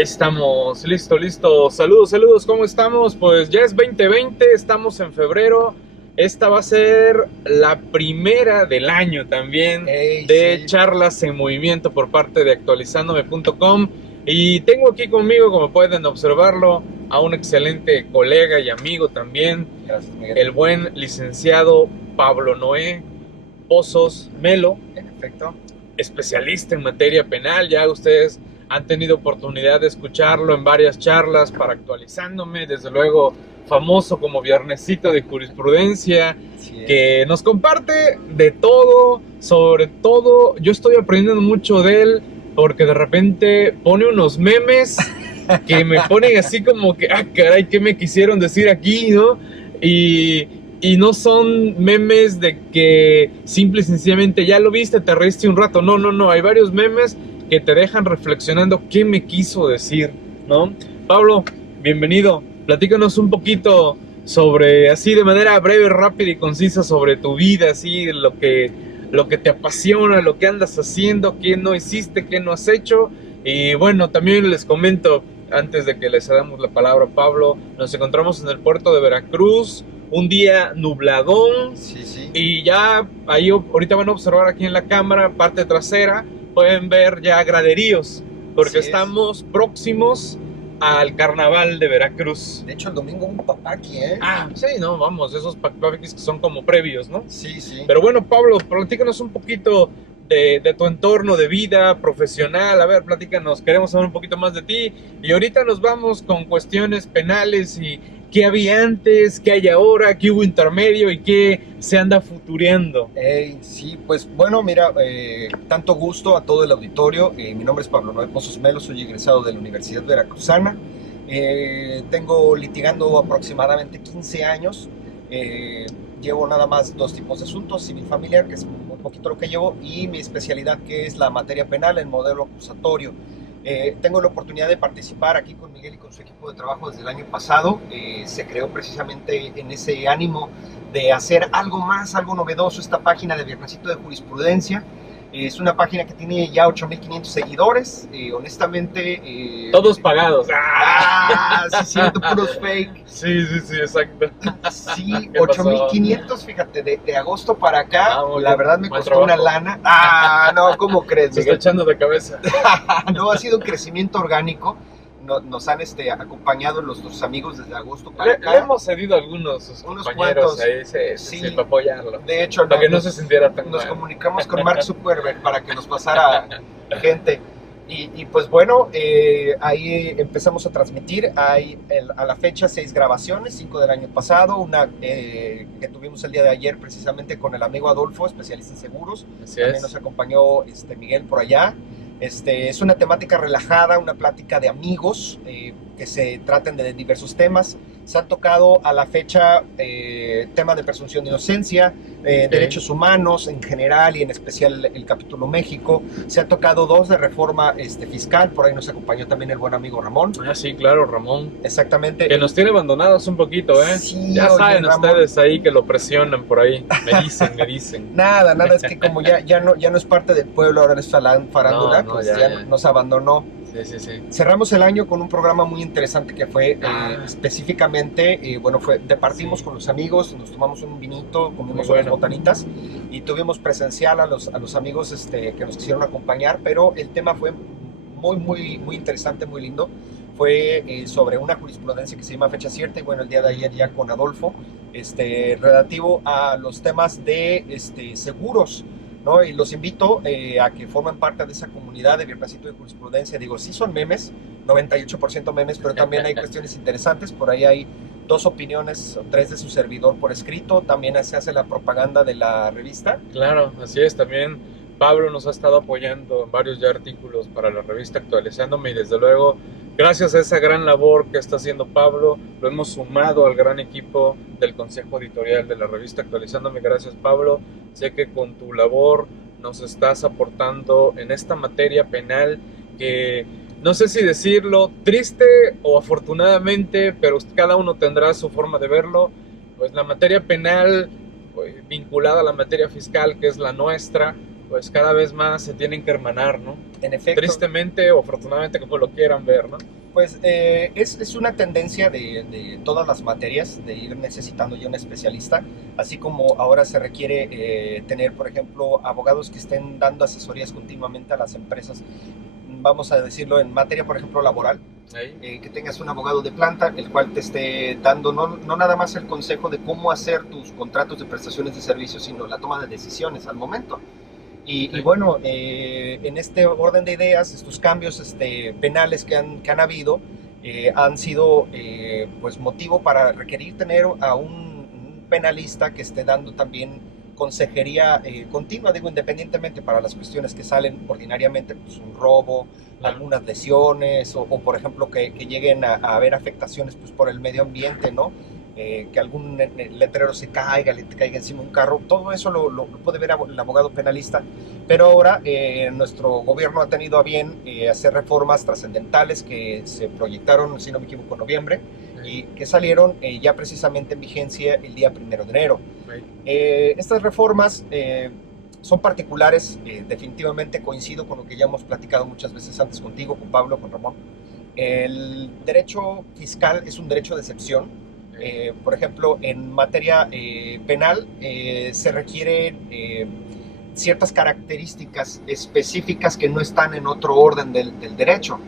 Ahí estamos, listo. Saludos, ¿cómo estamos? Pues ya es 2020, estamos en febrero. Esta va a ser la primera del año también de charlas en movimiento por parte de actualizandome.com. Y tengo aquí conmigo, como pueden observarlo, a un excelente colega y amigo también. Gracias, Miguel. El buen licenciado Pablo Noé Pozos Melo. En efecto. Especialista en materia penal. Ya ustedes han tenido oportunidad de escucharlo en varias charlas para Actualizándome, desde luego famoso como Viernesito de Jurisprudencia, que nos comparte de todo. Sobre todo yo estoy aprendiendo mucho de él, porque de repente pone unos memes que me ponen así como que, caray, ¿qué me quisieron decir aquí, no? Y no son memes de que simple y sencillamente ya lo viste, te reíste un rato. No, hay varios memes que te dejan reflexionando qué me quiso decir, ¿no? Pablo, bienvenido. Platícanos un poquito sobre, así de manera breve, rápida y concisa, sobre tu vida, así, lo que te apasiona, lo que andas haciendo, qué no hiciste, qué no has hecho. Y bueno, también les comento, antes de que les damos la palabra a Pablo, nos encontramos en el puerto de Veracruz, un día nubladón. Sí. Y ya ahí ahorita van a observar aquí en la cámara, parte trasera, pueden ver ya graderíos, porque estamos próximos al carnaval de Veracruz. De hecho, el domingo un papaqui, ¿eh? Sí, no, vamos, esos papaquis que son como previos, ¿no? Sí. Pero bueno, Pablo, platícanos un poquito de tu entorno de vida profesional. A ver, platícanos, queremos saber un poquito más de ti. Y ahorita nos vamos con cuestiones penales y qué había antes, qué hay ahora, qué hubo intermedio y qué se anda futureando. Sí, pues bueno, mira, tanto gusto a todo el auditorio. Mi nombre es Pablo Noé Pozos Melo, soy egresado de la Universidad Veracruzana. Tengo litigando aproximadamente 15 años. Llevo nada más 2 tipos de asuntos: civil familiar, que es muy poquito lo que llevo, y mi especialidad, que es la materia penal, el modelo acusatorio. Tengo la oportunidad de participar aquí con Miguel y con su equipo de trabajo desde el año pasado. Se creó precisamente en ese ánimo de hacer algo más, algo novedoso, esta página de Viernesito de Jurisprudencia. Es una página que tiene ya 8,500 seguidores. Honestamente... todos pagados. Sí, siento puros fake. Sí, exacto. Sí, 8,500, fíjate, de agosto para acá, la verdad me costó trabajo. Una lana. No, ¿cómo crees, Se está echando de cabeza. No, ha sido un crecimiento orgánico. Nos han acompañado los amigos desde agosto para acá. Le hemos cedido a unos compañeros cuantos, ahí, sí, para apoyarlo. De hecho, para que no se sintiera tan nos mal. comunicamos con Mark Zuckerberg para que nos pasara gente. Y pues bueno, ahí empezamos a transmitir. Hay a la fecha 6 grabaciones, 5 del año pasado, una que tuvimos el día de ayer precisamente con el amigo Adolfo, especialista en seguros. También nos acompañó Miguel por allá. Es una temática relajada, una plática de amigos que se traten de diversos temas. Se han tocado a la fecha temas de presunción de inocencia, derechos humanos en general y en especial el capítulo México. Se han tocado 2 de reforma fiscal, por ahí nos acompañó también el buen amigo Ramón. Sí, claro, Ramón. Exactamente. Que nos tiene abandonados un poquito, ¿eh? Sí, ya saben Ramón, ustedes ahí que lo presionan por ahí. Me dicen. Nada, es que como ya no es parte del pueblo, ahora es farándula, pues ya nos abandonó. Sí. Cerramos el año con un programa muy interesante que fue específicamente, departimos con los amigos, nos tomamos un vinito, comimos unas botanitas y tuvimos presencial a los amigos que nos quisieron acompañar, pero el tema fue muy interesante, muy lindo. Fue sobre una jurisprudencia que se llama Fecha Cierta, y bueno, el día de ayer ya con Adolfo, relativo a los temas de seguros, ¿no? Y los invito a que formen parte de esa comunidad de Viernesito de Jurisprudencia. Digo, sí son memes, 98% memes, pero también hay cuestiones interesantes. Por ahí hay 2 opiniones o 3 de su servidor por escrito. También se hace la propaganda de la revista. Claro, así es. También Pablo nos ha estado apoyando en varios ya artículos para la revista Actualizándome, y desde luego, gracias a esa gran labor que está haciendo Pablo, lo hemos sumado al gran equipo del Consejo Editorial de la revista Actualizándome. Gracias, Pablo. Sé que con tu labor nos estás aportando en esta materia penal que, no sé si decirlo, triste o afortunadamente, pero cada uno tendrá su forma de verlo. Pues la materia penal, pues, vinculada a la materia fiscal, que es la nuestra, pues cada vez más se tienen que hermanar, ¿no? En efecto. Tristemente o afortunadamente, como lo quieran ver, ¿no? Pues es una tendencia de todas las materias, de ir necesitando ya un especialista, así como ahora se requiere tener, por ejemplo, abogados que estén dando asesorías continuamente a las empresas, vamos a decirlo en materia, por ejemplo, laboral, que tengas un abogado de planta, el cual te esté dando no nada más el consejo de cómo hacer tus contratos de prestaciones de servicios, sino la toma de decisiones al momento. Y bueno, en este orden de ideas, estos cambios penales que han habido han sido pues motivo para requerir tener a un penalista que esté dando también consejería continua, digo, independientemente para las cuestiones que salen ordinariamente, pues un robo, algunas lesiones, o por ejemplo que lleguen a haber afectaciones pues por el medio ambiente, ¿no? Que algún letrero se caiga, le caiga encima un carro, todo eso lo puede ver el abogado penalista, pero ahora nuestro gobierno ha tenido a bien hacer reformas trascendentales que se proyectaron, si no me equivoco, en noviembre, y que salieron ya precisamente en vigencia el día 1 de enero. Estas reformas son particulares, definitivamente coincido con lo que ya hemos platicado muchas veces antes contigo, con Pablo, con Ramón. El derecho fiscal es un derecho de excepción. Por ejemplo, en materia penal se requieren ciertas características específicas que no están en otro orden del derecho.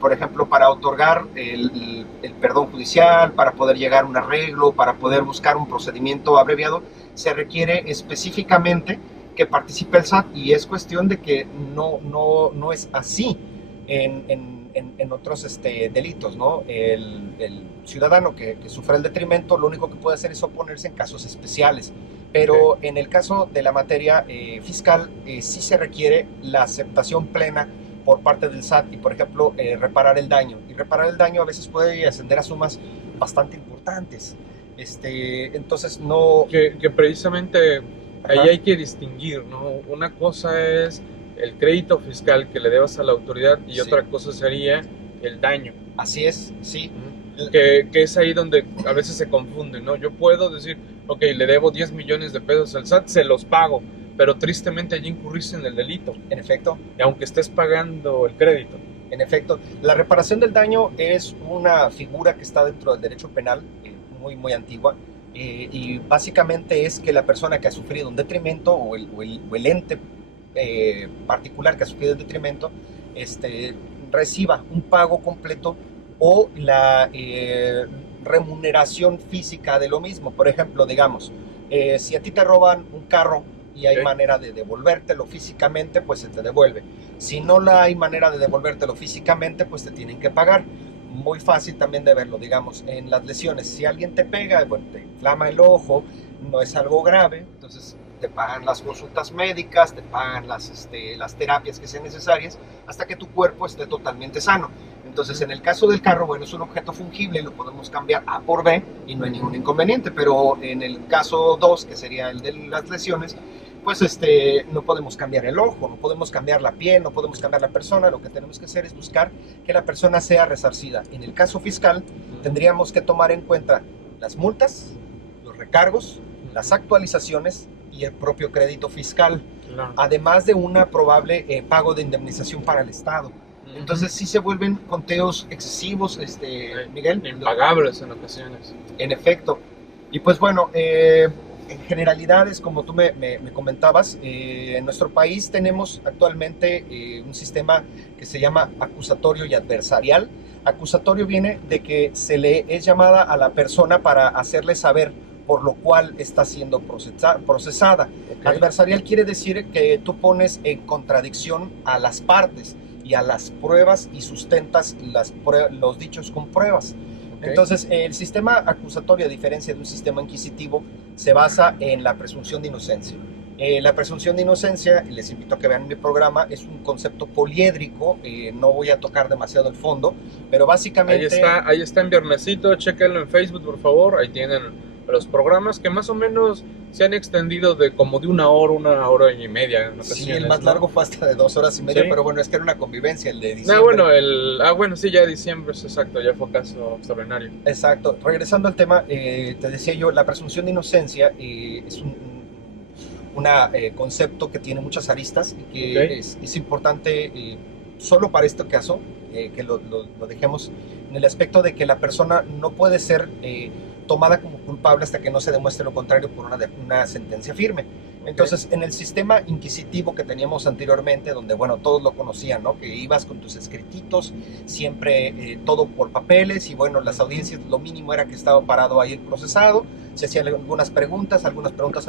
Por ejemplo, para otorgar el perdón judicial, para poder llegar a un arreglo, para poder buscar un procedimiento abreviado, se requiere específicamente que participe el SAT, y es cuestión de que no es así en otros delitos, ¿no? El ciudadano que sufre el detrimento lo único que puede hacer es oponerse en casos especiales, pero en el caso de la materia fiscal sí se requiere la aceptación plena por parte del SAT y, por ejemplo, reparar el daño. Y reparar el daño a veces puede ascender a sumas bastante importantes. Entonces no... Que precisamente ahí hay que distinguir, ¿no? Una cosa es el crédito fiscal que le debas a la autoridad y otra cosa sería el daño. Así es, sí. Que es ahí donde a veces se confunden, ¿no? Yo puedo decir, ok, le debo 10 millones de pesos al SAT, se los pago, pero tristemente allí incurriste en el delito. En efecto. Y aunque estés pagando el crédito. En efecto. La reparación del daño es una figura que está dentro del derecho penal, muy antigua, y básicamente es que la persona que ha sufrido un detrimento o el ente particular que ha sufrido el detrimento reciba un pago completo o la remuneración física de lo mismo. Por ejemplo, digamos, si a ti te roban un carro y hay manera de devolvértelo físicamente, pues se te devuelve. Si no hay manera de devolvértelo físicamente, pues te tienen que pagar. Muy fácil también de verlo, digamos, en las lesiones. Si alguien te pega, bueno, te inflama el ojo, no es algo grave, entonces te pagan las consultas médicas, te pagan las terapias que sean necesarias hasta que tu cuerpo esté totalmente sano. Entonces, en el caso del carro, bueno, es un objeto fungible, lo podemos cambiar A por B y no hay ningún inconveniente, pero en el caso 2, que sería el de las lesiones, pues no podemos cambiar el ojo, no podemos cambiar la piel, no podemos cambiar la persona. Lo que tenemos que hacer es buscar que la persona sea resarcida. En el caso fiscal, tendríamos que tomar en cuenta las multas, los recargos, las actualizaciones y el propio crédito fiscal, además de una probable pago de indemnización para el Estado. Entonces sí se vuelven conteos excesivos, Miguel. Impagables en ocasiones. En efecto. Y pues bueno, en generalidades, como tú me comentabas, en nuestro país tenemos actualmente un sistema que se llama acusatorio y adversarial. Acusatorio viene de que se le es llamada a la persona para hacerle saber por lo cual está siendo procesada. Adversarial quiere decir que tú pones en contradicción a las partes y a las pruebas y sustentas los dichos con pruebas. Entonces, el sistema acusatorio, a diferencia de un sistema inquisitivo, se basa en la presunción de inocencia. La presunción de inocencia, les invito a que vean mi programa, es un concepto poliédrico, no voy a tocar demasiado el fondo, pero básicamente... Ahí está en Viernesito, chéquenlo en Facebook, por favor, ahí tienen los programas que más o menos se han extendido de como de una hora y media. Sí, el más largo fue hasta de 2 horas y media, pero bueno, es que era una convivencia, el de diciembre. Bueno, sí, ya diciembre, es exacto, ya fue caso extraordinario. Exacto. Regresando al tema, te decía yo, la presunción de inocencia es concepto que tiene muchas aristas y que es importante solo para este caso que lo dejemos en el aspecto de que la persona no puede ser tomada como culpable hasta que no se demuestre lo contrario por una sentencia firme. Entonces, en el sistema inquisitivo que teníamos anteriormente, donde, bueno, todos lo conocían, ¿no? Que ibas con tus escrititos, siempre todo por papeles, y bueno, las audiencias, lo mínimo era que estaba parado ahí el procesado, se hacían algunas preguntas a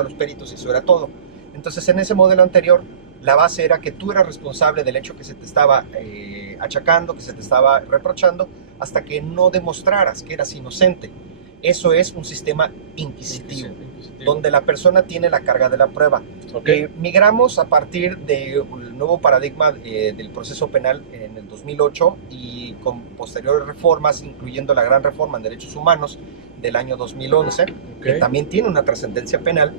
los peritos y eso era todo. Entonces, en ese modelo anterior, la base era que tú eras responsable del hecho que se te estaba achacando, que se te estaba reprochando, hasta que no demostraras que eras inocente. Eso es un sistema inquisitivo, donde la persona tiene la carga de la prueba. Migramos a partir del nuevo paradigma del proceso penal en el 2008 y con posteriores reformas, incluyendo la gran reforma en derechos humanos del año 2011, que también tiene una trascendencia penal.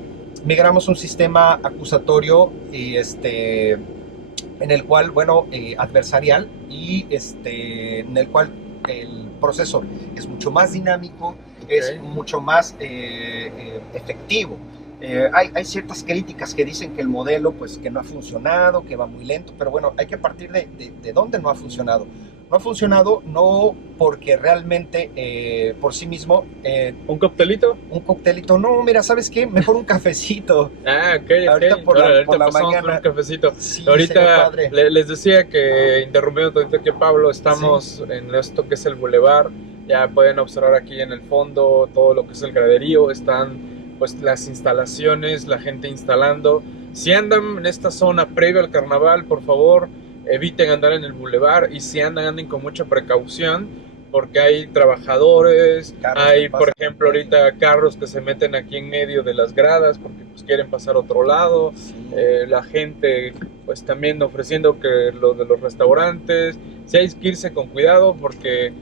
Migramos a un sistema acusatorio en el cual, bueno, adversarial, y en el cual el proceso es mucho más dinámico, es mucho más efectivo. Hay ciertas críticas que dicen que el modelo, pues, que no ha funcionado, que va muy lento, pero bueno, hay que partir de dónde no ha funcionado. No ha funcionado no porque realmente por sí mismo... ¿Un coctelito? Un coctelito, no, mira, ¿sabes qué? Mejor un cafecito. Ahorita por la mañana. Un cafecito. Sí, ahorita les decía que, interrumpiendo tantito, que Pablo, estamos en esto que es el bulevar. Ya pueden observar aquí en el fondo todo lo que es el graderío. Están pues las instalaciones, la gente instalando. Si andan en esta zona previo al carnaval, por favor, eviten andar en el bulevar, y si anden con mucha precaución, porque hay trabajadores, hay, por ejemplo, ahorita carros que se meten aquí en medio de las gradas porque pues quieren pasar a otro lado. La gente pues también ofreciendo que los de los restaurantes, si hay que irse con cuidado, porque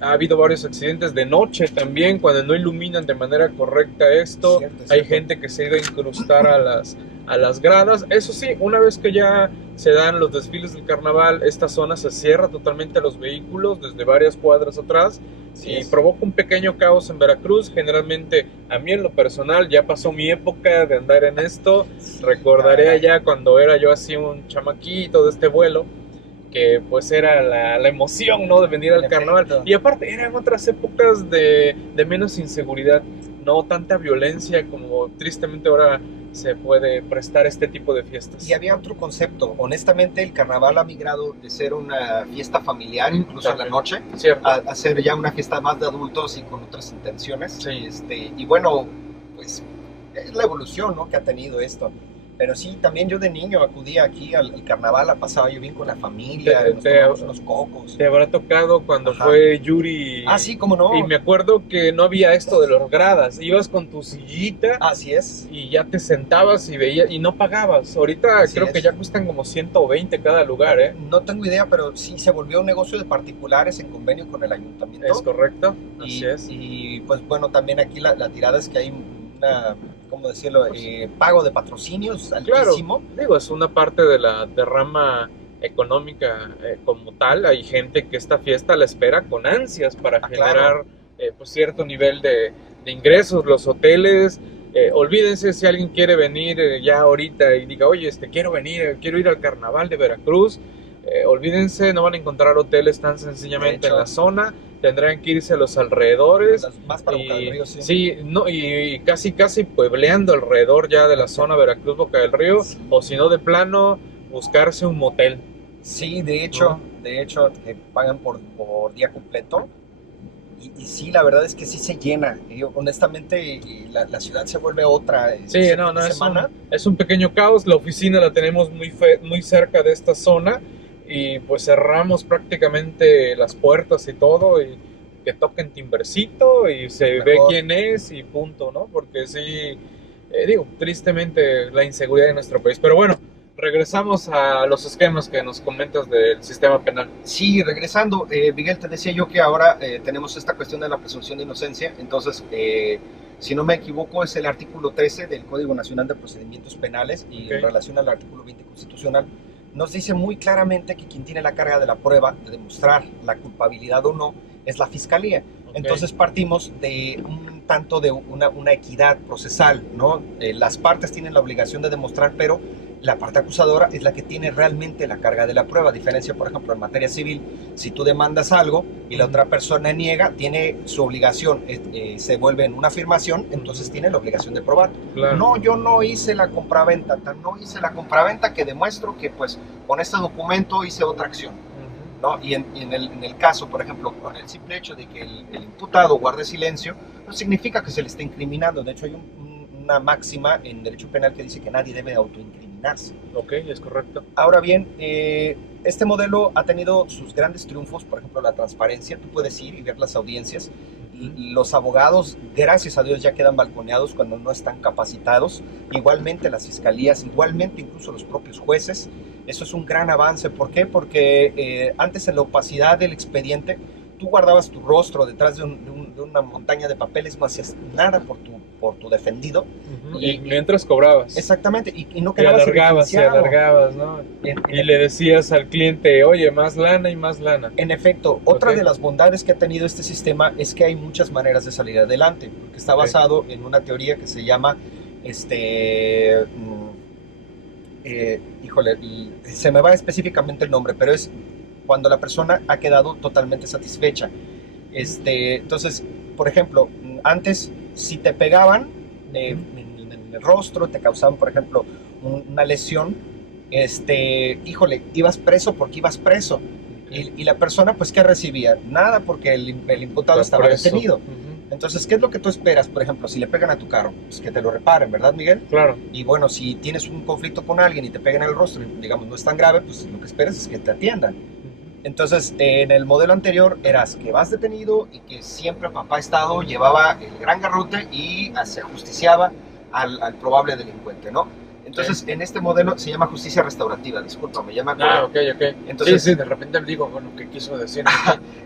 ha habido varios accidentes de noche también, cuando no iluminan de manera correcta esto. Hay gente que se ha ido a incrustar a las gradas. Eso sí, una vez que ya se dan los desfiles del carnaval, esta zona se cierra totalmente a los vehículos desde varias cuadras atrás, y provoca un pequeño caos en Veracruz. Generalmente, a mí en lo personal, ya pasó mi época de andar en esto. Recordaré allá cuando era yo así un chamaquito de este vuelo, que pues era la emoción, ¿no?, de venir al carnaval. Y aparte eran otras épocas de menos inseguridad, no tanta violencia como tristemente ahora se puede prestar este tipo de fiestas. Y había otro concepto. Honestamente, el carnaval ha migrado de ser una fiesta familiar, incluso en la noche, a ser ya una fiesta más de adultos y con otras intenciones. Y bueno, pues es la evolución, ¿no?, que ha tenido esto. Pero sí, también yo de niño acudía aquí al carnaval, la pasaba yo bien con la familia, nos tomamos unos cocos. ¿Te habrá tocado cuando fue Yuri? Ah, sí, cómo no. Y me acuerdo que no había esto de los gradas, ibas con tu sillita. Así es. Y ya te sentabas y veías, y no pagabas. Ahorita creo que ya cuestan como 120 cada lugar, ¿eh? No tengo idea, pero sí se volvió un negocio de particulares en convenio con el ayuntamiento. Es correcto, así es. Y pues bueno, también aquí la tirada es que hay una... ¿cómo decirlo? Pago de patrocinios altísimo. Claro, digo, es una parte de la derrama económica como tal. Hay gente que esta fiesta la espera con ansias para generar pues cierto nivel de ingresos. Los hoteles, olvídense si alguien quiere venir ya ahorita y diga, oye, quiero venir, quiero ir al carnaval de Veracruz. Olvídense, no van a encontrar hoteles tan sencillamente en la zona. Tendrán que irse a los alrededores, más para Boca del Río, y casi puebleando alrededor ya de la zona Veracruz, Boca del Río, o si no, de plano, buscarse un motel. Sí, de hecho, que pagan por día completo, y sí, la verdad es que sí se llena. Honestamente, la ciudad se vuelve otra. Es un pequeño caos. La oficina la tenemos muy cerca de esta zona, y pues cerramos prácticamente las puertas y todo, y que toquen timbercito y se ve quién es y punto, ¿no? Porque sí, tristemente la inseguridad de nuestro país. Pero bueno, regresamos a los esquemas que nos comentas del sistema penal. Sí, regresando, Miguel, te decía yo que ahora tenemos esta cuestión de la presunción de inocencia. Entonces, si no me equivoco, es el artículo 13 del Código Nacional de Procedimientos Penales, y en relación al artículo 20 constitucional, nos dice muy claramente que quien tiene la carga de la prueba de demostrar la culpabilidad o no es la Fiscalía. Entonces partimos de un tanto de una equidad procesal, ¿no? Las partes tienen la obligación de demostrar, pero la parte acusadora es la que tiene realmente la carga de la prueba. A diferencia, por ejemplo, en materia civil, si tú demandas algo y la otra persona niega, tiene su obligación, se vuelve en una afirmación, entonces tiene la obligación de probar. Claro. No, yo no hice la compraventa, no hice la compraventa que demuestro que pues con este documento hice otra acción, ¿no? Y en el caso, por ejemplo, con el simple hecho de que el imputado guarde silencio, no significa que se le esté incriminando. De hecho, hay una máxima en derecho penal que dice que nadie debe autoincriminarse. Ok, es correcto. Ahora bien, este modelo ha tenido sus grandes triunfos, por ejemplo, la transparencia. Tú puedes ir y ver las audiencias. Los abogados, gracias a Dios, ya quedan balconeados cuando no están capacitados. Igualmente las fiscalías, igualmente incluso los propios jueces. Eso es un gran avance. ¿Por qué? Porque antes en la opacidad del expediente, tú guardabas tu rostro detrás de una montaña de papeles, no hacías nada por tu defendido. Y mientras cobrabas. Exactamente, y no Y quedabas alargabas, ¿no? Y le decías al cliente, oye, más lana y más lana. En efecto, otra de las bondades que ha tenido este sistema es que hay muchas maneras de salir adelante, porque está basado en una teoría que se llama, se me va específicamente el nombre, pero es cuando la persona ha quedado totalmente satisfecha. Entonces, por ejemplo, antes, si te pegaban en el rostro, te causaban, por ejemplo, una lesión, ibas preso porque ibas preso. Y la persona, pues, ¿qué recibía? Nada, porque el imputado estaba detenido. Entonces, ¿qué es lo que tú esperas? Por ejemplo, si le pegan a tu carro, pues que te lo reparen, ¿verdad, Miguel? Claro. Y bueno, si tienes un conflicto con alguien y te pegan en el rostro, digamos, no es tan grave, pues lo que esperas es que te atiendan. Entonces, en el modelo anterior eras que vas detenido y que siempre papá Estado llevaba el gran garrote y se ajusticiaba al probable delincuente, ¿no? Entonces, en este modelo se llama justicia restaurativa, disculpa, me llama... Ok. Entonces, sí, de repente digo, bueno, ¿qué quiso decir?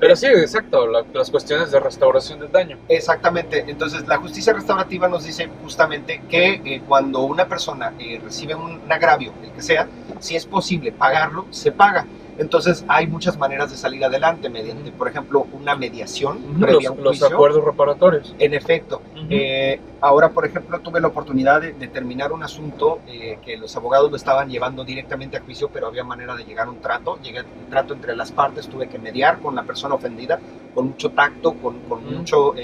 Pero sí, exacto, las cuestiones de restauración del daño. Exactamente, entonces la justicia restaurativa nos dice justamente que cuando una persona recibe un agravio, el que sea, si es posible pagarlo, se paga. Entonces hay muchas maneras de salir adelante mediante, por ejemplo, una mediación previa a un los juicio. acuerdos reparatorios. En efecto. Ahora, por ejemplo, tuve la oportunidad de terminar un asunto que los abogados lo estaban llevando directamente a juicio, pero había manera de llegar a un trato. Llegué a un trato entre las partes, tuve que mediar con la persona ofendida, con mucho tacto, con mucho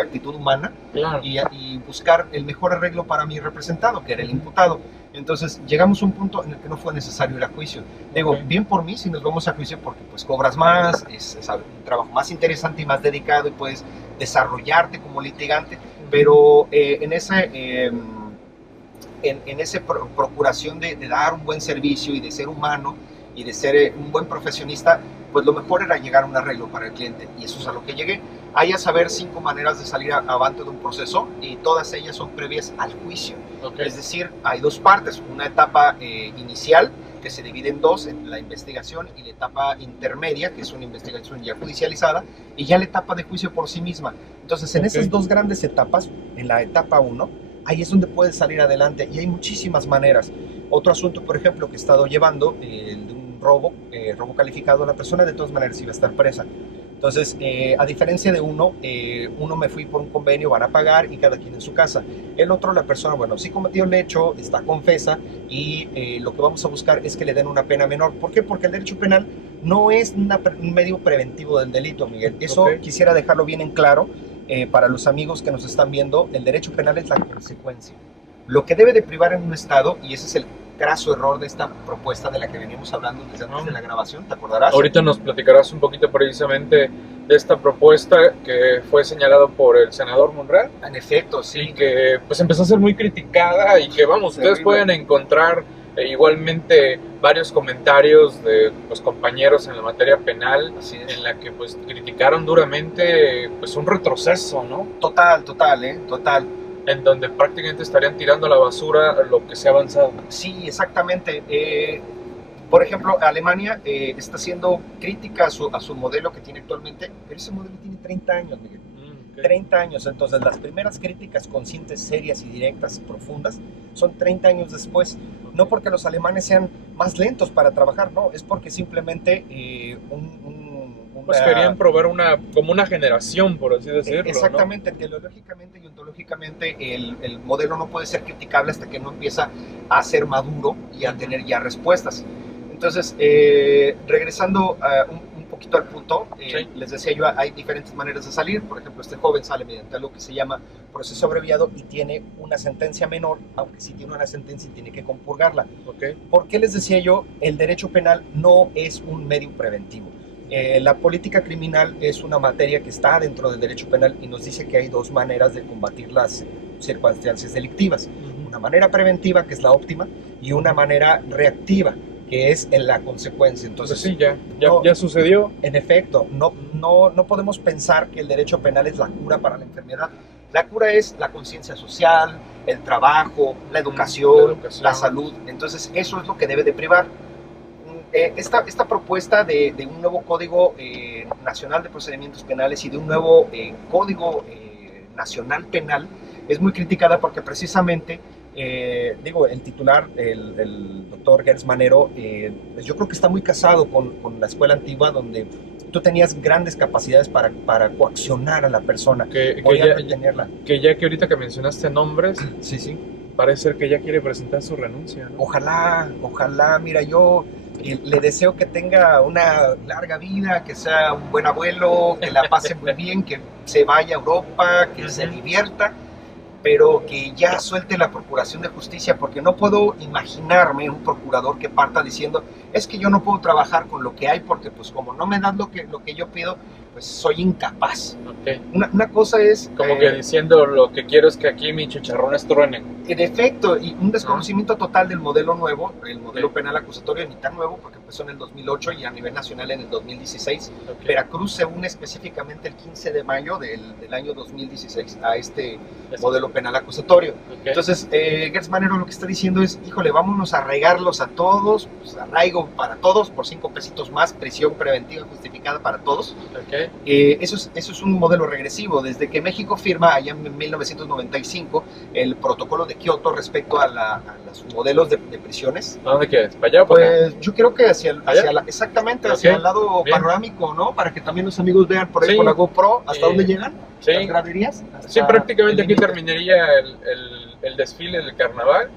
actitud humana, Claro. y buscar el mejor arreglo para mi representado, que era el imputado. Entonces llegamos a un punto en el que no fue necesario ir a juicio. Digo, bien por mí si nos vamos a juicio, porque pues cobras más, es un trabajo más interesante y más dedicado y puedes desarrollarte como litigante, pero en esa procuración de dar un buen servicio y de ser humano y de ser un buen profesionista, pues lo mejor era llegar a un arreglo para el cliente, y eso es a lo que llegué. Hay a saber 5 maneras de salir avante de un proceso, y todas ellas son previas al juicio. Es decir, hay 2 partes, una etapa inicial que se divide en 2, en la investigación, y la etapa intermedia, que es una investigación ya judicializada, y ya la etapa de juicio por sí misma. Entonces, en esas 2 grandes etapas, en la etapa 1, ahí es donde puedes salir adelante, y hay muchísimas maneras. Otro asunto, por ejemplo, que he estado llevando, de un robo calificado, la persona de todas maneras iba a estar presa. Entonces, a diferencia de uno me fui por un convenio, van a pagar y cada quien en su casa. El otro, la persona, bueno, sí cometió el hecho, está confesa, y lo que vamos a buscar es que le den una pena menor. ¿Por qué? Porque el derecho penal no es un medio preventivo del delito, Miguel. Eso quisiera dejarlo bien en claro para los amigos que nos están viendo. El derecho penal es la consecuencia. Lo que debe de privar en un Estado, y ese es el graso error de esta propuesta de la que veníamos hablando desde antes de la grabación, ¿te acordarás? Ahorita nos platicarás un poquito precisamente de esta propuesta que fue señalado por el senador Monreal. En efecto, sí. Y que pues empezó a ser muy criticada, y que vamos, ustedes pueden encontrar igualmente varios comentarios de los compañeros en la materia penal, en la que pues criticaron duramente pues un retroceso, ¿no? Total. En donde prácticamente estarían tirando a la basura lo que se ha avanzado. Sí, exactamente. Por ejemplo, Alemania está haciendo crítica a su modelo que tiene actualmente, pero ese modelo tiene 30 años, Miguel. 30 años, entonces las primeras críticas conscientes, serias y directas, profundas, son 30 años después. No porque los alemanes sean más lentos para trabajar, no, es porque simplemente un Pues querían probar como una generación, por así decirlo. Exactamente, ¿no? teleológicamente y ontológicamente el modelo no puede ser criticable hasta que no empieza a ser maduro y a tener ya respuestas. Entonces, regresando un poquito al punto, Sí. les decía yo, hay diferentes maneras de salir. Por ejemplo, este joven sale mediante algo que se llama proceso abreviado y tiene una sentencia menor, aunque sí tiene una sentencia y tiene que compurgarla. Okay. ¿Por qué les decía yo? El derecho penal no es un medio preventivo. La política criminal es una materia que está dentro del derecho penal y nos dice que hay dos maneras de combatir las circunstancias delictivas. Una manera preventiva, que es la óptima, y una manera reactiva, que es en la consecuencia. Entonces, pues sí, ya sucedió. En efecto, no podemos pensar que el derecho penal es la cura para la enfermedad. La cura es la conciencia social, el trabajo, la educación, la salud. Entonces, eso es lo que debe de privar. Esta propuesta de un nuevo Código Nacional de Procedimientos Penales y de un nuevo Código Nacional Penal es muy criticada porque precisamente, el titular, el doctor Gers Manero, pues yo creo que está muy casado con la escuela antigua, donde tú tenías grandes capacidades para coaccionar a la persona, Que ahorita que mencionaste nombres, sí. Parece ser que ya quiere presentar su renuncia, ¿no? Ojalá, mira, yo le deseo que tenga una larga vida, que sea un buen abuelo, que la pase muy bien, que se vaya a Europa, que se divierta, pero que ya suelte la procuración de justicia, porque no puedo imaginarme un procurador que parta diciendo, es que yo no puedo trabajar con lo que hay, porque pues como no me das lo que yo pido, pues soy incapaz. Okay. Una cosa es... Como que diciendo, lo que quiero es que aquí mis chicharrones truenen. En efecto, y un desconocimiento total del modelo nuevo, el modelo penal acusatorio ni tan nuevo, porque empezó en el 2008 y a nivel nacional en el 2016. Okay. Veracruz se une específicamente el 15 de mayo del año 2016 a este modelo penal acusatorio. Okay. Entonces, Gers Manero lo que está diciendo es, híjole, vámonos a arraigarlos a todos, pues, arraigo para todos, por 5 pesitos más, prisión preventiva justificada para todos. Okay. Eso es un modelo regresivo. Desde que México firma allá en 1995 el protocolo de Kioto respecto a los modelos de prisiones. ¿A dónde quieres? ¿Para allá o para acá? Yo creo que hacia hacia el lado bien. Panorámico, ¿no? Para que también los amigos vean por ahí con la GoPro hasta dónde llegan. Sí. Las graderías. Sí, prácticamente aquí terminaría el desfile del carnaval.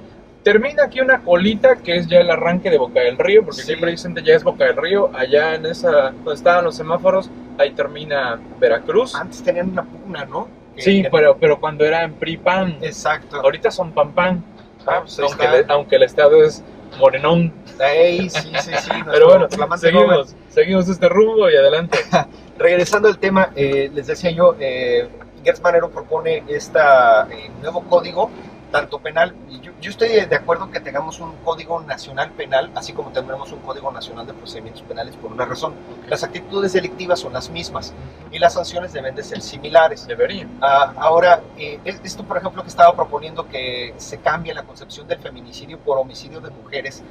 Termina aquí una colita que es ya el arranque de Boca del Río, porque aquí precisamente ya es Boca del Río. Allá en esa, donde estaban los semáforos, ahí termina Veracruz. Antes tenían una pugna, ¿no? Sí, pero cuando era en PRI-PAN. Exacto. Ahorita son PAN-PAN. Pues aunque el estado es morenón. Sí. Pero bueno, seguimos este rumbo y adelante. Regresando al tema, les decía yo, Gers Manero propone este nuevo código, tanto penal, y yo estoy de acuerdo que tengamos un código nacional penal, así como tendremos un código nacional de procedimientos penales por una razón. Okay. Las actitudes delictivas son las mismas y las sanciones deben de ser similares. Deberían. Ahora, esto por ejemplo que estaba proponiendo que se cambie la concepción del feminicidio por homicidio de mujeres,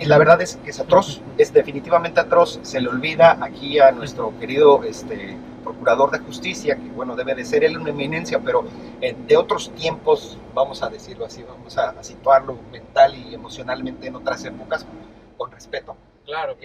la verdad es que es atroz, es definitivamente atroz. Se le olvida aquí a nuestro querido procurador de justicia, que bueno, debe de ser él una eminencia, pero de otros tiempos, vamos a decirlo así, vamos a situarlo mental y emocionalmente en otras épocas, con respeto. Claro.